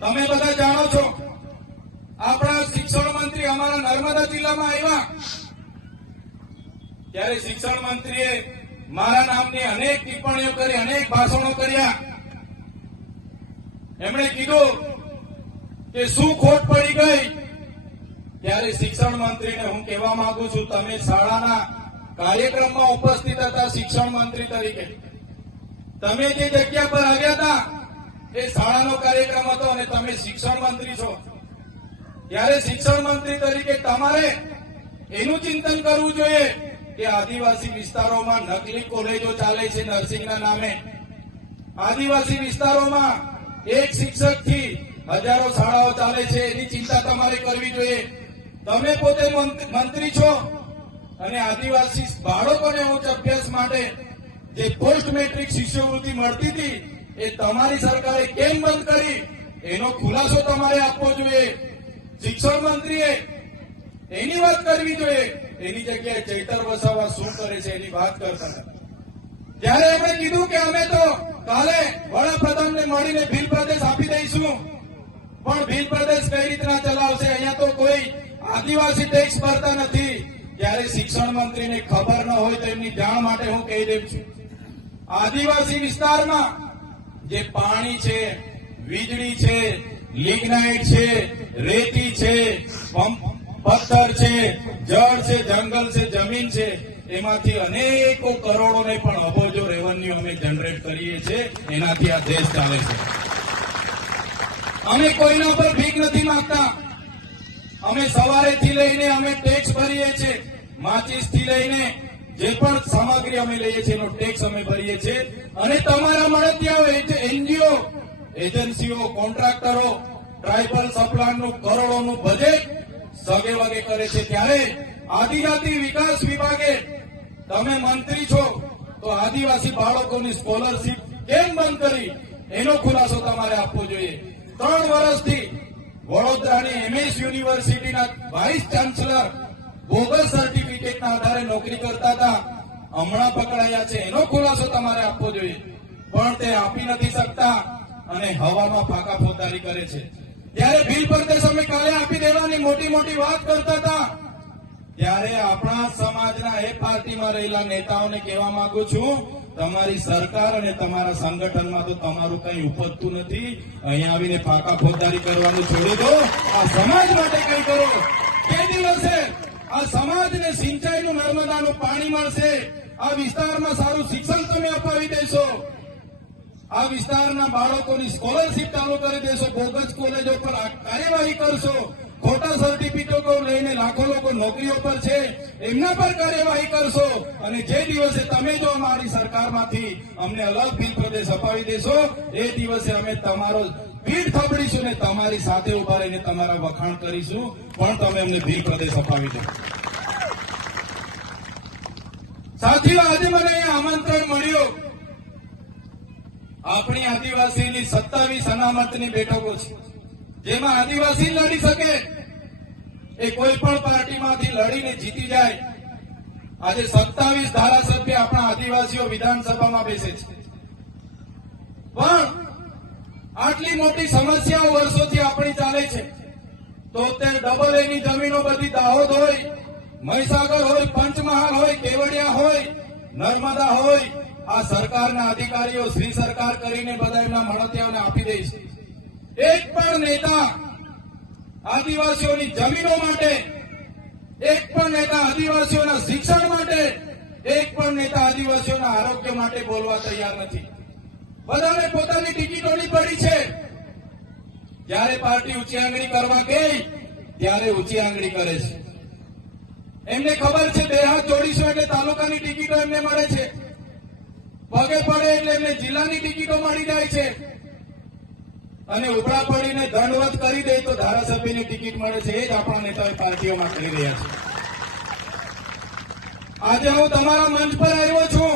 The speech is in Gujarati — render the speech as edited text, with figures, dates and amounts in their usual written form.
તમે બધા જાણો છો, આપણા શિક્ષણ મંત્રી અમારા નર્મદા જિલ્લામાં આવ્યા ત્યારે શિક્ષણ મંત્રીએ મારા નામની અનેક ટિપ્પણીઓ કરી, અનેક ભાષણો કર્યા. એમણે કીધું કે શું ખોટ પડી ગઈ. ત્યારે શિક્ષણ મંત્રીને હું કહેવા માંગુ છું, તમે શાળાના કાર્યક્રમમાં ઉપસ્થિત હતા શિક્ષણ મંત્રી તરીકે. તમે જે જગ્યા પર આવ્યા હતા એ શાળાનો કાર્યક્રમ હતો અને તમે શિક્ષણ મંત્રી છો. ત્યારે શિક્ષણ મંત્રી તરીકે તમારે એનું ચિંતન કરવું જોઈએ કે આદિવાસી વિસ્તારોમાં નકલી કોલેજો ચાલે છે નર્સિંગના નામે. આદિવાસી વિસ્તારોમાં એક શિક્ષકથી હજારો શાળાઓ ચાલે છે, એની ચિંતા તમારે કરવી જોઈએ. તમે પોતે મંત્રી છો અને આદિવાસી બાળકોને ઉચ્ચ અભ્યાસ માટે જે પોસ્ટ મેટ્રિક શિષ્યવૃત્તિ મળતી હતી એ તમારી સરકારે કેમ બંધ કરી, એનો ખુલાસો તમારે આપવો જોઈએ. શિક્ષણ મંત્રીએ એની વાત કરવી જોઈએ. એની જગ્યાએ ચૈતર વસાવા શું કરે છે એની વાત કરતા હતા. ત્યારે એમણે કીધું કે અમે તો કાલે વડાપ્રધાનને મળીને ભીલ પ્રદેશ આપી દઈશું, પણ ભીલ પ્રદેશ કઈ રીતના ચલાવશે, અહીંયા તો કોઈ આદિવાસી ટેક્સ ભરતા નથી. ત્યારે શિક્ષણ મંત્રીને ખબર ન હોય તો એમની જાણ માટે હું કહી દઉં છું, આદિવાસી વિસ્તારમાં જે પાણી છે, વીજળી છે, લિગ્નાઇટ છે, રેતી છે, પથ્થર છે, જળ છે, જંગલ છે, જમીન છે, એમાંથી અનેકો કરોડો ને પણ અબજો રેવન્યુ અમે જનરેટ કરીએ છીએ. એનાથી આ દેશ ચાલે છે. અમે કોઈના પર ભીખ નથી માંગતા. અમે સવારેથી લઈને અમે ટેક્સ ભરીએ છીએ. માચીસ થી લઈને જે પણ સામગ્રી અમે લઈએ છીએ એનો ટેક્સ અમે ભરીએ છીએ. અને તમારા મળતિયાઓ, એનજીઓ, એજન્સીઓ, કોન્ટ્રાક્ટરો ટ્રાઇબલ સપ્લાયનું કરોડોનું બજેટ સગે વગે કરે છે. ત્યારે આદિજાતિ વિકાસ વિભાગે, તમે મંત્રી છો તો આદિવાસી બાળકોની સ્કોલરશીપ કેમ બંધ કરી એનો ખુલાસો તમારે આપવો જોઈએ. 3 વર્ષથી વડોદરાની એમએસ યુનિવર્સિટીના વાઇસ ચાન્સલર બોગસ સર્ટિફિકેટના આધારે નોકરી કરતા હતા, હમણાં પકડાયા છે. એનો ખુલાસો તમારે આપવો જોઈએ, પણ તે આપી નથી શકતા અને હવામાં ફાંકા ફોદારી કરે છે. ત્યારે ભીલ પ્રદેશ અમે કાલે આપી દેવાની મોટી મોટી વાત કરતા હતા. ત્યારે આપણા સમાજના એ પાર્ટીમાં રહેલા નેતાઓને કહેવા માંગુ છું, તમારી સરકાર અને તમારા સંગઠનમાં તો તમારું કંઈ ઉપજતું નથી. અહીંયા આવીને ફાંકા ફોજદારી કરવાનું છોડી દો. આ સમાજ માટે કંઈ કરો. કે દિવસે આ સમાજને સિંચાઈનું નર્મદાનું પાણી મળશે. આ વિસ્તારમાં સારું શિક્ષણ તમે અપાવી દેશો. આ વિસ્તારના બાળકોની સ્કોલરશીપ ચાલુ કરી દેશો. બોગસ કોલેજો પર કાર્યવાહી કરશો. ખોટા સર્ટિફિકેટો લઈને લાખો લોકો નોકરીઓ પર છે, એમના પર કાર્યવાહી કરશો. અને જે દિવસે તમે જો અમારી સરકારમાંથી અમને અલગ ભીલ પ્રદેશ અપાવી દેશો, એ દિવસે અમે તમારો પીઠ થબડીશું ને તમારી સાથે ઉભા રહીને તમારા વખાણ કરીશું, પણ તમે અમને ભીલ પ્રદેશ અપાવી દો. સાથીઓ, આજે મને અહીંયા આમંત્રણ મળ્યું. આપણી આદિવાસીની 27 અનામતની બેઠકો છે, જેમાં આદિવાસી લડી શકે. એ કોઈ પણ પાર્ટીમાંથી લડીને જીતી જાય. આજે 27 ધારાસભ્ય આપણા આદિવાસીઓ વિધાનસભામાં બેસે છે. પણ આટલી મોટી સમસ્યાઓ વર્ષોથી આપણી ચાલે છે. 73 AA ની જમીનો બધી દાહોદ હોય, મહીસાગર હોય, પંચમહાલ હોય, કેવડિયા હોય, નર્મદા હોય, આ સરકારના અધિકારીઓ શ્રી સરકાર કરીને બધા એમના મળતિયાઓને આપી દે છે. એક પણ નેતા આદિવાસીઓની જમીનો માટે, એક પણ નેતા આદિવાસીઓના શિક્ષણ માટે, એક પણ નેતા આદિવાસીઓના આરોગ્ય માટે બોલવા તૈયાર નથી. બધાને પોતાની ટિકિટોની પડી છે. જ્યારે પાર્ટી ઊંચી આંગળી કરવા ગઈ ત્યારે ઊંચી આંગળી કરે છે. એમને ખબર છે 2 હાથ જોડીશું એટલે તાલુકાની ટિકિટો એમને મળે છે, પગે પડે એટલે એમને જિલ્લાની ટિકિટો મળી જાય છે, અને ઉપરા પડીને દંડવત કરી દે તો ધારાસભ્યની ટિકિટ મળે છે. એ જ આપણા નેતાઓ પાર્ટીઓમાં કરી રહ્યા છે. આજે હું તમારા મંચ પર આવ્યો છું